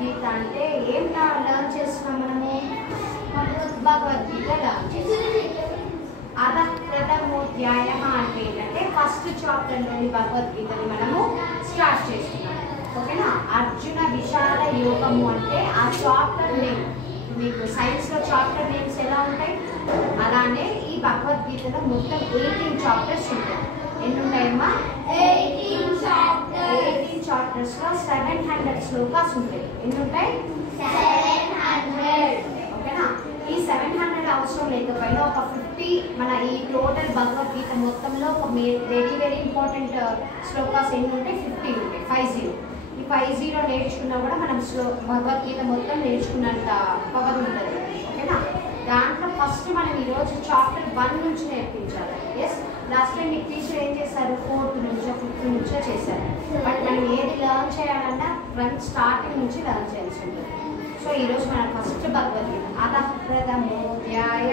భగవద్గీత అంటే ఏం లర్న్ చేస్తున్నాం మనము? భగవద్గీత లర్న్ చేస్తున్నాం. అద ప్రథమోధ్యాయ అంటే ఏంటంటే ఫస్ట్ చాప్టర్లోని భగవద్గీతని మనము స్టార్ట్ చేస్తున్నాం. ఓకేనా? అర్జున విషాద యోగము అంటే ఆ చాప్టర్ నేమ్. మీకు సైన్స్లో చాప్టర్ నేమ్స్ ఎలా ఉంటాయి అలానే ఈ భగవద్గీతలో మొత్తం 18 చాప్టర్స్ ఉంటాయి. ఎన్ని ఉంటాయమ్మా? 18 చాప్టర్స్లో 700 శ్లోకాస్ ఉంటాయి. ఎన్ని ఉంటాయి? 700. ఓకేనా? ఈ 700 అవసరం లేకపోయినా ఒక 50 మన ఈ టోటల్ భగవద్గీత మొత్తంలో ఒక వెరీ ఇంపార్టెంట్ శ్లోకాస్ ఎన్ని ఉంటాయి? 50 ఉంటాయి. 50. ఈ 50 నేర్చుకున్నా కూడా మనం భగవద్గీత మొత్తం నేర్చుకున్నంత పవర్ ఉంటుంది. ఓకేనా? దాంట్లో ఫస్ట్ మనం ఈరోజు చాప్టర్ 1 నుంచి నేర్పించాలి. ఎస్, లాస్ట్ టైం మీకు టీచర్ ఏం చేశారు? 4th నుంచో 5th నుంచో చేశారు. బట్ మనం ఏది లర్న్ చేయాలన్నా స్టార్టింగ్ నుంచి లర్న్ చేయాల్సి ఉంటుంది. సో ఈరోజు మనం ఫస్ట్ భగవద్గీత అద ప్రథమోధ్యాయ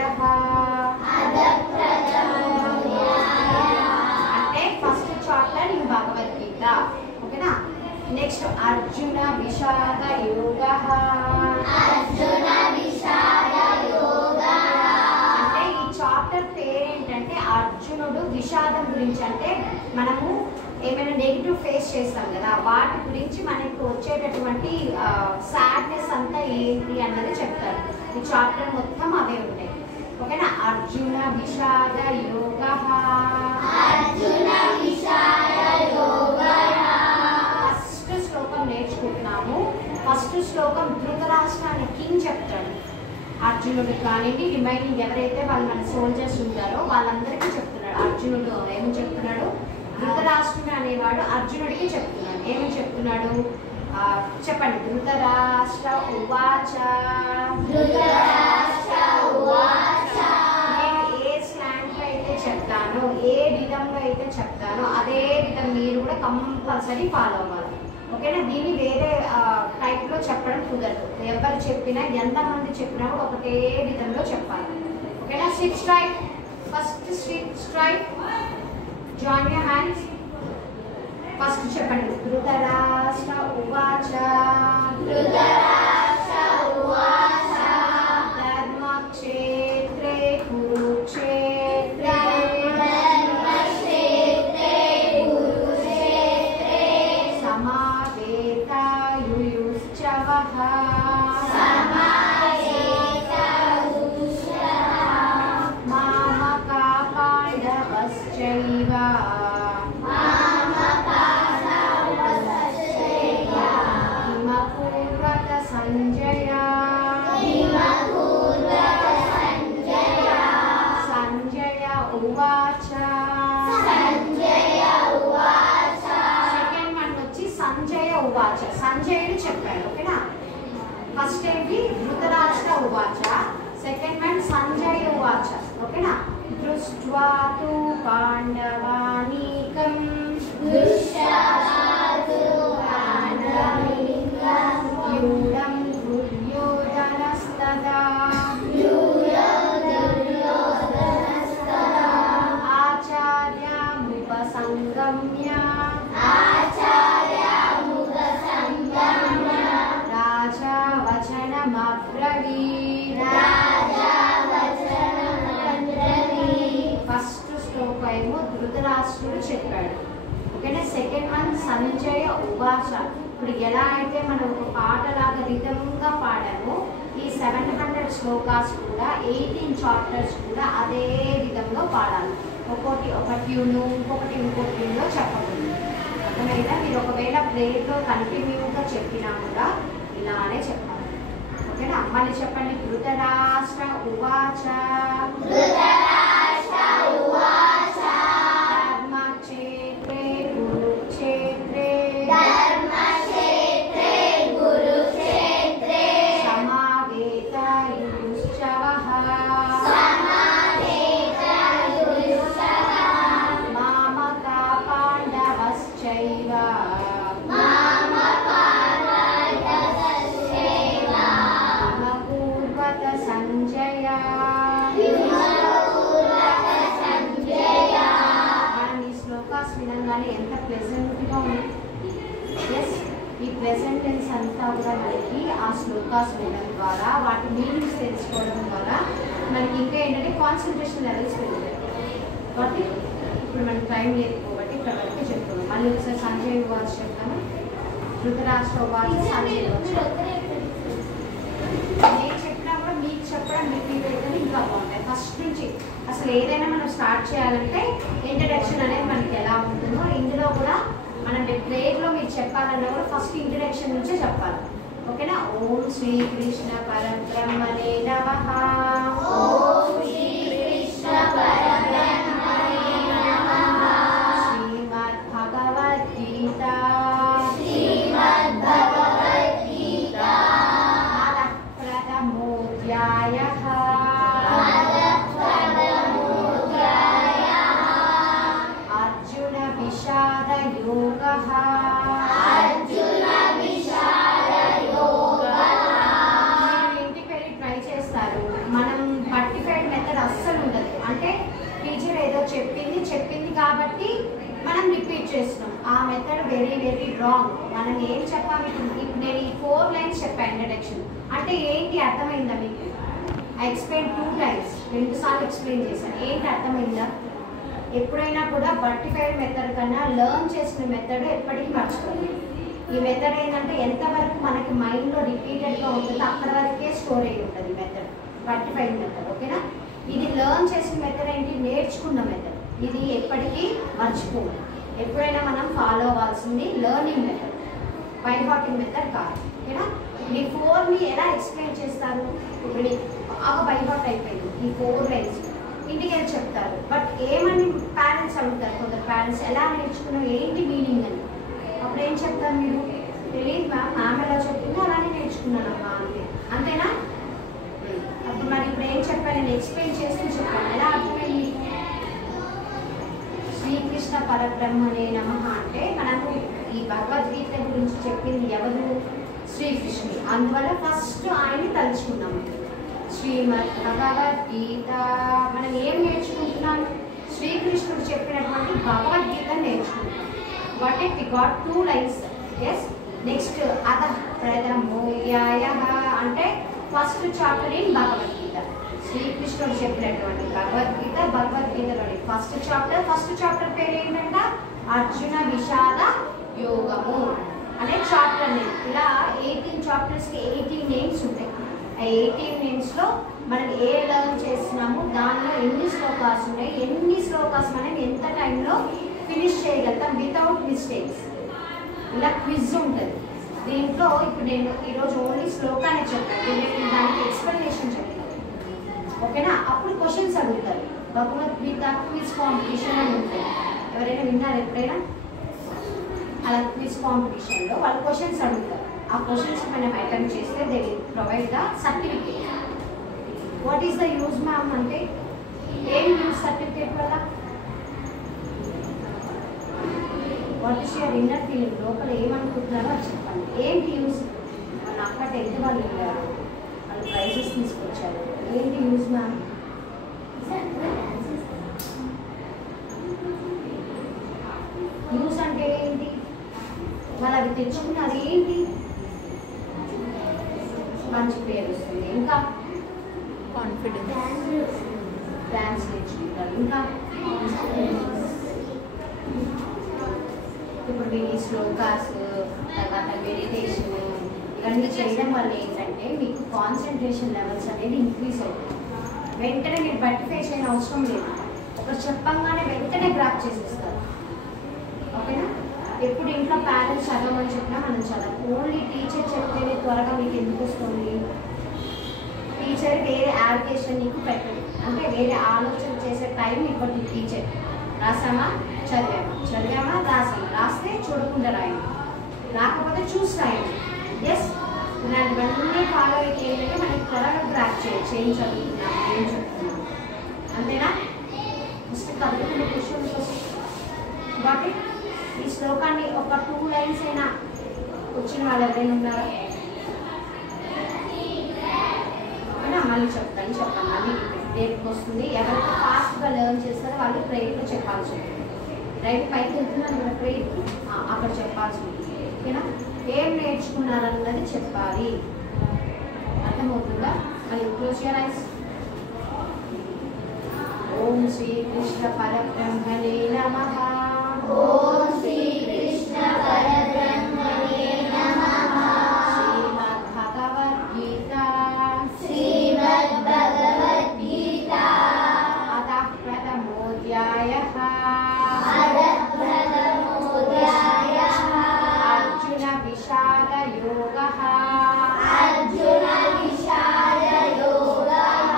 అంటే ఫస్ట్ చాప్టర్ ఈ భగవద్గీత. ఓకేనా? నెక్స్ట్ అర్జున విషాద యోగ అంటే ఈ చాప్టర్ పేరేంటంటే అర్జునుడు విషాదం గురించి. అంటే మనము ఏమైనా నెగిటివ్ ఫేస్ చేస్తాం కదా, వాటి గురించి మనకు వచ్చేటటువంటి సాడ్నెస్ అంతా ఏంటి అన్నది చెప్తారు. ఈ చాప్టర్ మొత్తం అవే ఉంటాయి. ఓకేనా? అర్జున విషాద యోగ ఫస్ట్ శ్లోకం నేర్చుకుంటున్నాము. ఫస్ట్ శ్లోకం ధృతరాష్ట్ర అనే కింగ్ చెప్తాడు. అర్జునుడు కానివ్వండి, రిమైనింగ్ ఎవరైతే వాళ్ళు మన సోల్జర్స్ ఉంటారో వాళ్ళందరికీ చెప్తున్నాడు. అర్జునుడు ఏమని చెప్తున్నాడు? ధృతరాష్ట్రుడు అనేవాడు అర్జునుడికి చెప్తున్నాడు. ఏమని చెప్తున్నాడు చెప్పండి? ధృతరాష్ట్ర ఉవాచ నేను ఏ స్లాంగ్లో అయితే చెప్తానో, ఏ విధంలో అయితే చెప్తానో అదే విధం మీరు కూడా కంపల్సరీ ఫాలో అవ్వాలి. ఓకేనా? దీన్ని వేరే టైప్లో చెప్పడం కుదరదు. ఎవరు చెప్పినా ఎంతమంది చెప్పినా కూడా ఒకటే విధంలో చెప్పాలి. ఓకేనా? 6 strike. First 6 strike. Join your hands. First చెప్పండి. ధృతరాష్ట్ర ఉవాచ ధర్మక్షేత్రే కురుక్షేత్రే సమావేతాయుయుశ్చవః మామకా పాండవశ్చైవ కిమకుర్వత సంజయ సంజయ ఉవాచ. సెకండ్ వన్ వచ్చి సంజయ ఉవాచ. సంజయుడు చెప్పాడు. ఓకేనా? ఫస్ట్ ఏంటి? ధృతరాష్ట్ర ఉవాచ. సెకండ్ వన్ సంజయ ఉవాచ. ఓకేనా? దృష్ట్వా తు పాండవానీకం యూఢం దుర్యోధనస్తదా ఆచార్యముపసంగమ్య రాజా వచనమబ్రవీత్. ఫస్ట్ శ్లోకం ఏమో ధృతరాష్ట్రుడు చెప్పాడు. ఓకేనా? సెకండ్ వన్ సంజయ ఉవాచ. ఇప్పుడు ఎలా అయితే మనం ఒక పాటలాగా రిధంగా పాడామో ఈ 700 శ్లోకాస్ కూడా 18 చాప్టర్స్ కూడా అదే విధంగా పాడాలి. ఒక్కొక్కటి ఒక ట్యూను, ఇంకొకటి ఇంకో ట్యూన్లో చెప్పకూడదు. అర్థమైనా? మీరు ఒకవేళ ప్లేట్లో కంటిన్యూగా చెప్పినా కూడా ఇలానే చెప్పాలి. ఓకేనా? మళ్ళీ చెప్పండి. ధృతరాష్ట్ర ఉవాచ ధర్మక్షేత్రే కురుక్షేత్రే సమావేతాయుయుశ్చవః మామకా పాండవశ్చైవ కిమకుర్వత సంజయ ప్రెసెంట్ టెన్స్ అంతా కూడా మనకి ఆ శ్లోకాస్ వినడం ద్వారా వాటి మీనింగ్స్ తెలుసుకోవడం ద్వారా మనకి ఇంకా ఏంటంటే కాన్సన్ట్రేషన్ లెవెల్స్ పెరుగుతాయి. కాబట్టి ఇప్పుడు మనకి టైం లేదు కాబట్టి ఇక్కడ వరకు చెప్తున్నాం. మళ్ళీ ఒకసారి సంజయ్ వాచ్ చెప్తాను. ధృతరాష్ట్ర వాచ్ సంజయ్ వాచ్ నేను చెప్పినా కూడా మీకు చెప్పడం మీకు అయితే ఇంకా బాగుంటాయి. ఫస్ట్ నుంచి అసలు ఏదైనా మనం స్టార్ట్ చేయాలంటే ఇంట్రడక్షన్ అనేది మనకి ఎలా ఉంటుందో ఇందులో కూడా మనం ప్రేయర్లో మీరు చెప్పాలన్నా కూడా ఫస్ట్ ఇంట్రడక్షన్ నుంచే చెప్పాలి. ఓకేనా? ఓం శ్రీ కృష్ణ పరబ్రహ్మణే నమః. ఓం శ్రీ కృష్ణ పరబ్రహ్మణే నమః. శ్రీమద్ భగవద్గీత ప్రథమోధ్యాయః. అర్జున విషాద యోగః. ఇంటికి వెళ్ళి ట్రై చేస్తారు. మనం బట్టిఫైడ్ మెథడ్ అస్సలు ఉండదు. అంటే టీచర్ ఏదో చెప్పింది కాబట్టి మనం రిపీట్ చేస్తున్నాం. ఆ మెథడ్ వెరీ వెరీ రాంగ్. మనం ఏం చెప్పాలి? ఇప్పుడు నేను ఈ 4 లైన్స్ చెప్పాను ఇంట్రడక్షన్ అంటే ఏంటి అర్థమైందా మీకు? ఐ ఎక్స్ప్లెయిన్ 2 టైమ్స్, 2 సార్లు ఎక్స్ప్లెయిన్ చేశాను. ఏంటి అర్థమైందా? ఎప్పుడైనా కూడా బట్టిఫైడ్ మెథడ్ కన్నా లెర్న్ చేసిన మెథడ్ ఎప్పటికీ మర్చిపోలేదు. ఈ మెథడ్ ఏంటంటే ఎంతవరకు మనకి మైండ్లో రిపీటెడ్గా ఉంటుందో అక్కడ వరకే స్టోర్ అయ్యి ఉంటుంది మెథడ్, బట్టిఫైడ్ మెథడ్. ఓకేనా? ఇది లెర్న్ చేసిన మెథడ్ ఏంటి? నేర్చుకున్న మెథడ్. ఇది ఎప్పటికీ మర్చిపోదు. ఎప్పుడైనా మనం ఫాలో అవ్వాల్సింది learning method, by hearting method కాదు. ఓకేనా? ఈ 4ని ఎలా ఎక్స్ప్లెయిన్ చేస్తారు? ఇప్పుడు బాగా బై హార్ట్ అయిపోయింది ఈ 4 లైన్స్, ఇంటికి వెళ్ళి చెప్తారు. బట్ ఏమని పేరెంట్స్ అడుగుతారు, కొందరు పేరెంట్స్ ఎలా నేర్చుకున్నావు, ఏంటి మీనింగ్ అని. అప్పుడు ఏం చెప్తారు మీరు? తెలియదు మ్యామ్ ఎలా చెప్తుందో అలానే నేర్చుకున్నానమ్మా అంటే. అంతేనా? అప్పుడు మరి ఇప్పుడు ఏం చెప్పాను? నేను ఎక్స్ప్లెయిన్ చేస్తూ చెప్పాను. ఎలా అర్థమైంది? శ్రీకృష్ణ పరబ్రహ్మణే నమః అంటే మనకు ఈ భగవద్గీత గురించి చెప్పింది ఎవరు? శ్రీకృష్ణుడు. అందువల్ల ఫస్ట్ ఆయన్ని తలుచుకున్నాము. శ్రీమద్ భగవద్గీత మనం ఏం నేర్చుకుంటున్నాం? శ్రీకృష్ణుడు చెప్పినటువంటి భగవద్గీత నేర్చుకుంటున్నాం. But we got 2 lines. Yes. Next అత ప్రథమోధ్యాయః అంటే ఫస్ట్ చాప్టర్ ఇన్ భగవద్గీత. శ్రీకృష్ణుడు చెప్పినటువంటి భగవద్గీతలోని ఫస్ట్ చాప్టర్ పేరు ఏంటంట? అర్జున విషాద యోగము అనే చాప్టర్ అనేది. ఇలా 18 చాప్టర్స్కి 18 నేమ్స్ ఉంటాయి. ఆ 18 నేమ్స్లో మనం ఏ లెర్న్ చేస్తున్నాము, దానిలో ఎన్ని శ్లోకాస్ ఉన్నాయి, ఎన్ని శ్లోకాస్ మనం ఎంత టైంలో ఫినిష్ చేయగలుగుతాం వితౌట్ మిస్టేక్స్. ఇలా క్విజ్ ఉంటుంది దీంట్లో. ఇప్పుడు నేను ఈరోజు ఓన్లీ శ్లోకానే చెప్పాను, నేను దానికి ఎక్స్ప్లెనేషన్ చెప్పాను. ఓకేనా? అప్పుడు క్వశ్చన్స్ అడుగుతారు. భగవద్గీత క్విజ్ కాంపిటీషన్ అని ఉంటుంది. ఎవరైనా విన్నారు ఎప్పుడైనా? అలా క్విజ్ కాంపిటీషన్లో వాళ్ళు క్వశ్చన్స్ అడుగుతారు. ఆ క్వశ్చన్స్ మనం అటెంప్ట్ చేస్తే they will provide the certificate. What is the use ma'am అంటే ఏం యూజ్ సర్టిఫికేట్ వల్ల? What is your inner feeling? లోపల ఏమనుకుంటున్నారో అది చెప్పండి. ఏంటి యూజ్? మన అక్క 10th వాళ్ళు వెళ్ళారు, వాళ్ళు ప్రైజెస్ తీసుకొచ్చారు. ఏంటి యూజ్ మ్యామ్? యూజ్ అంటే ఏంటి? వాళ్ళు అవి తెచ్చుకున్నది ఏంటి? మంచి పేరు వస్తుంది. ఇంకా కాన్ఫిడెన్స్, డాన్స్ నేర్చుకుంటారు. ఇంకా ఇప్పుడు ఈ శ్లోకాస్ తర్వాత మెడిటేషన్ ఇవన్నీ చేయడం వల్ల ఏంటంటే మీకు కాన్సన్ట్రేషన్ లెవెల్స్ అనేది ఇంక్రీజ్ అవుతుంది. వెంటనే మీరు బట్టిఫై చేయని అవసరం లేదు. ఒకరు చెప్పంగానే వెంటనే గ్రాప్ చేసేస్తారు. ఓకేనా? ఎప్పుడు ఇంట్లో పేరెంట్స్ చదవమని చెప్పినా మనం చదవం. ఓన్లీ టీచర్ చెప్తేనే త్వరగా మీకు ఎందుకు వస్తుంది? టీచర్ వేరే యావిగేషన్ నీకు పెట్టదు. అంటే వేరే ఆలోచన చేసే టైం ఇవ్వదు టీచర్. రాసామా, చదివామా, రాస్తే చూడకుండా రాయండి, రాకపోతే చూసి రాయండి. ఎస్, ఇలాంటివన్నీ ఫాలో అయితే ఏంటంటే మనకి త్వరగా గ్రాప్ చేయొచ్చు ఏం చదువుతున్నాం, ఏం చెప్తున్నాం. అంతేనా? ఫస్ట్ కదులుతున్న క్వశ్చన్స్ వస్తాయి. కాబట్టి ఈ శ్లోకాన్ని ఒక 2 లైన్స్ అయినా వచ్చిన వాళ్ళు ఎవరైనా ఉన్నారా? మళ్ళీ చెప్పాను మళ్ళీ రేపుకి వస్తుంది. ఎవరైతే ఫాస్ట్గా లెర్న్ చేస్తారో వాళ్ళు ప్రేయర్లో చెప్పాల్సి ఉంటుంది. రైట్, పైకి వెళ్తున్నాను కదా ప్రేయర్కి, అక్కడ చెప్పాల్సి ఉంటుంది. ఓకేనా? ఏం నేర్చుకున్నారన్నది చెప్పాలి. అర్థమవుతుందా? మరి క్లోజ్ యువర్ ఐస్. ఓం శ్రీ కృష్ణ పరబ్రహ్మణే నమః. ఓం శ్రీ కృష్ణ పరబ్రహ్మణే నమః. శ్రీమద్భగవద్గీత శ్రీమద్భగవద్గీత అథః ప్రథమోऽధ్యాయః అధ్యాయః అర్జున విషాద యోగః. అర్జున విషాద యోగః.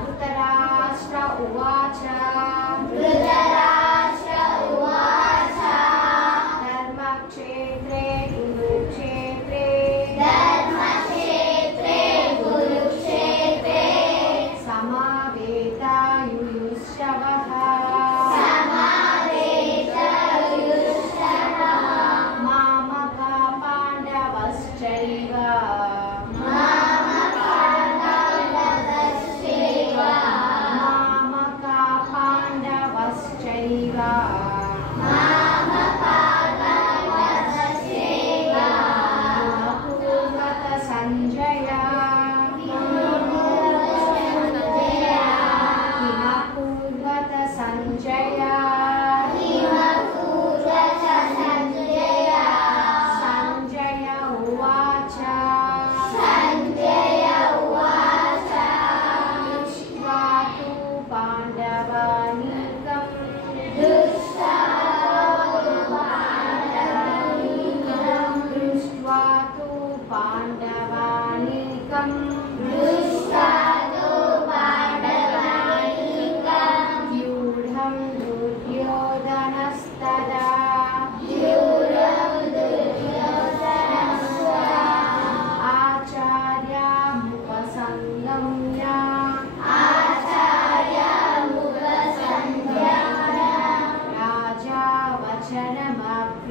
ధృతరాష్ట్ర ఉవాచ ధృతరాష్ట్ర ఉవాచ ధర్మక్షేత్రే కురుక్షేత్రే ధర్మక్షేత్రే కురుక్షేత్రే సమావేతాయుయుష్యవః సమావేతయుష్యవః. మామకా పాండవశ్చైవ మామకాండవశ్చైవ మామకా పాండవశ్చైవ మామకాండవశ్చైవ పూర్వత సంజయ పూర్వత సంజయ సంజయ ఉవాచ దృష్ట్వా తు పాండవానీకం దృష్ట్వా తు పాండవానీకం వ్యూఢం దుర్యోధనస్తదా ఆచార్యముపసంగమ్య రాజా వచనమబ్రవీత్.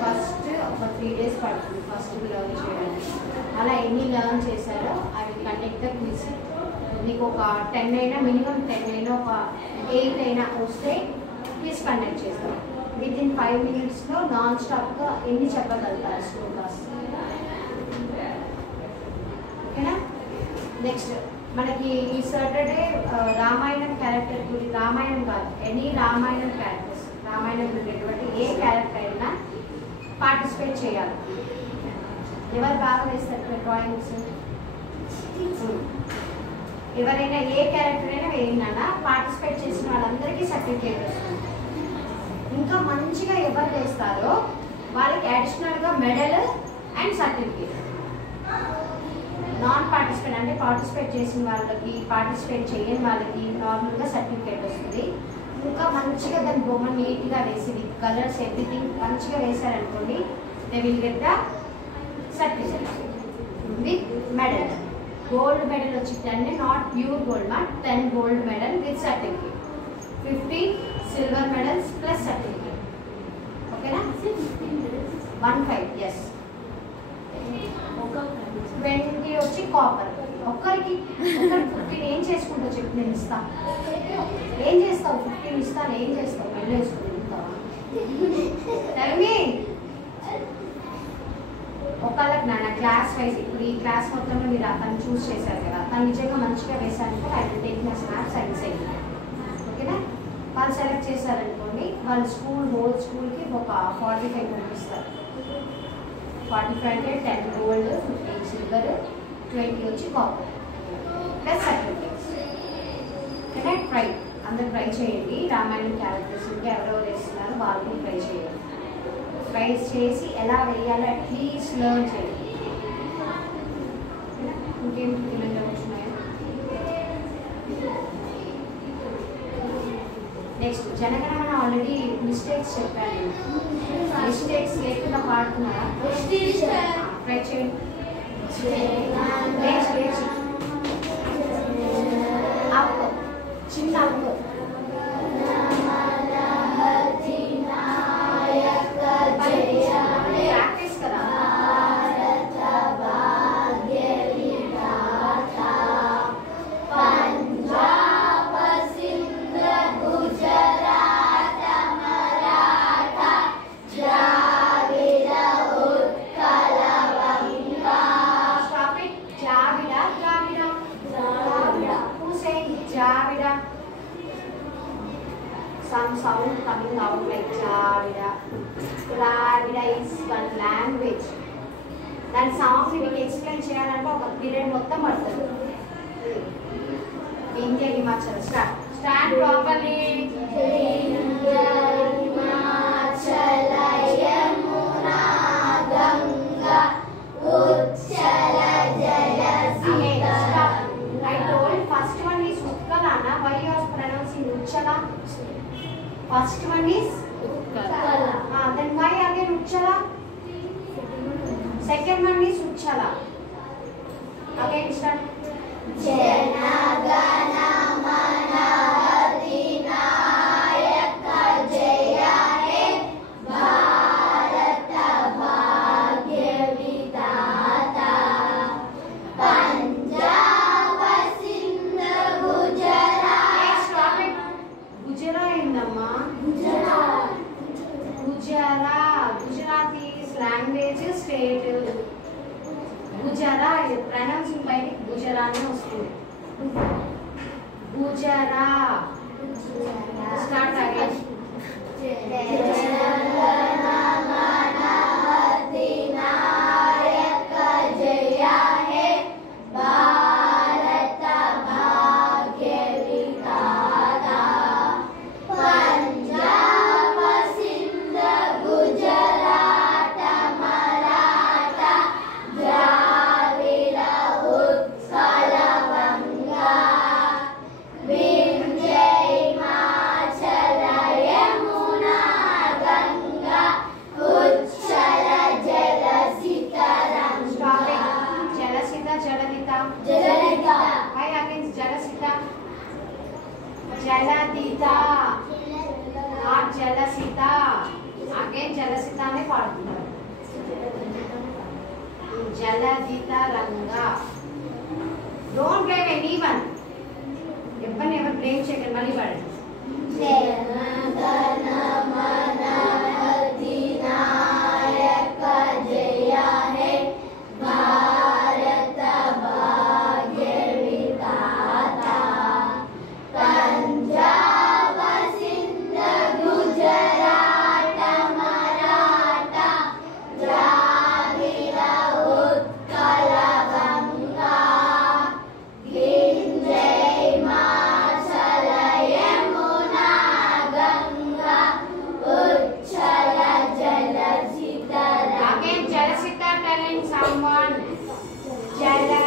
ఫస్ట్ ఒక 3 days పడుతుంది ఫస్ట్ లర్న్ చేయడానికి. అలా ఎన్ని లర్న్ చేశారో అవి కండక్ట్ ద క్విజ్. మీకు ఒక 10 అయినా మినిమం 10 అయినా ఒక 8 అయినా వస్తే క్విజ్ కండక్ట్ చేస్తాం. విత్ ఇన్ 5 minutesలో నాన్ స్టాప్గా ఎన్ని చెప్పగలుగుతారు శ్లోకాస్. ఓకేనా? నెక్స్ట్ మనకి ఈ సాటర్డే రామాయణం క్యారెక్టర్ గురించి, రామాయణం కాదు ఎనీ రామాయణం క్యారెక్టర్స్, రామాయణం ఉండేటువంటి ఏ క్యారెక్టర్ అయినా పార్టిసిపేట్ చేయాలి. ఎవరు బాగా వేస్తారు డ్రాయింగ్స్? ఎవరైనా ఏ క్యారెక్టర్ అయినా వేయనా పార్టిసిపేట్ చేసిన వాళ్ళందరికీ సర్టిఫికేట్ వస్తుంది. ఇంకా మంచిగా ఎవరు వేస్తారో వాళ్ళకి అడిషనల్గా medal and certificate. Non participate అంటే పార్టిసిపేట్ చేసిన వాళ్ళకి, పార్టిసిపేట్ చేయని వాళ్ళకి నార్మల్గా సర్టిఫికేట్ వస్తుంది. ఇంకా మంచిగా దాని బొమ్మ నీట్గా వేసి విత్ కలర్స్ ఎవ్రీథింగ్ మంచిగా వేశారనుకోండి, they will get the certificate with medal. Gold medal వచ్చి 10, not pure gold, 10 gold medal with certificate, 15 silver medals plus certificate. ఓకేనా? 15 ఎస్. 20 వచ్చి కాపర్. ఒక్కరికి 15 ఏం చేసుకుంటావు చెప్పి నేను ఇస్తా. ఏం చేస్తావు? 15 ఇస్తాను. ఏం చేస్తావు? మెడల్ వేసుకుంటావా? ఒకళ్ళకి నా క్లాస్ వైజ్ ఇప్పుడు ఈ క్లాస్ మొత్తంలో మీరు అతను చూస్ చేశారు కదా, తను నిజంగా మంచిగా వేశారంటే I will take my snaps and send. ఓకేనా? వాళ్ళు సెలెక్ట్ చేశారనుకోండి, వాళ్ళు హోల్ స్కూల్కి ఒక 45 పంపిస్తారు. 45 అంటే 10 గోల్డ్, 15 సిల్వర్, 20 వచ్చి కాపర్ ప్లస్ సర్టిఫికేట్స్. ఓకేనా? ట్రై అందరు ట్రై చేయండి. రామాయణం క్యారెక్టర్స్ ఇంకా ఎవరెవరు వేస్తున్నారో వాళ్ళు ట్రై చేయండి. ట్రై చేసి ఎలా వేయాలో అట్లీస్ట్ లర్న్ చేయండి. ఇంకేం పిల్లలు వచ్చినాయో. నెక్స్ట్ జనగణమన ఆల్రెడీ మిస్టేక్స్ చెప్పాను. మిస్టేక్స్ లేకుండా పాడుతున్నారా? ట్రై చేయండి. నెక్స్ట్ అప్ చిన్న అప్ ప్రాక్టీస్ కదా. Punjab Sindh Gujarat sound coming out like Dravida. Dravida is one language. దాని సాంగ్ మీకు ఎక్స్ప్లెయిన్ చేయాలంటే ఒక పీరియడ్ మొత్తం పడుతుంది. India Himachal start properly. Himachala Yamuna Ganga ఉచ్చల జలసిత. I told first one is Utkala. Why you are pronouncing Uchala? First one is Utkala. Then why again Uchala? Second one is Uchala. Again start. Janagana Manadinayaka Jaya He Bharata Bhagya Vidata Punjab Sindh Gujarat. Stop it. Gujarat indamma. Gujarat is language state. Gujarat pronouncing by Gujarat ne vasthundi. Gujarat. Start again. Janagana Manadinayaka Jaya He Bharata Bhagya Vidata Punjab Sindh Gujarat Maratha Dravida Utkala Vanga Vindhya Himachala Yamuna Ganga Uchala Jalasita Stop it. Ranga. Jalasita, Jaladita. Jaladita. Why again Jalasita? Jaladita. Not Jalasita. Again Jalasita ne padutunnaru. Jaladita Ranga. Don't blame anyone. Never blame chekkan mali padu. Janagana Manadinayaka Jaya He Bharata Bhagya Vidata Punjab Sindh Gujarat Maratha Dravida Utkala Vanga Vindhya Himachala Yamuna Ganga Uchala Jalasita Ranga. Again Jalasita telling someone. Jala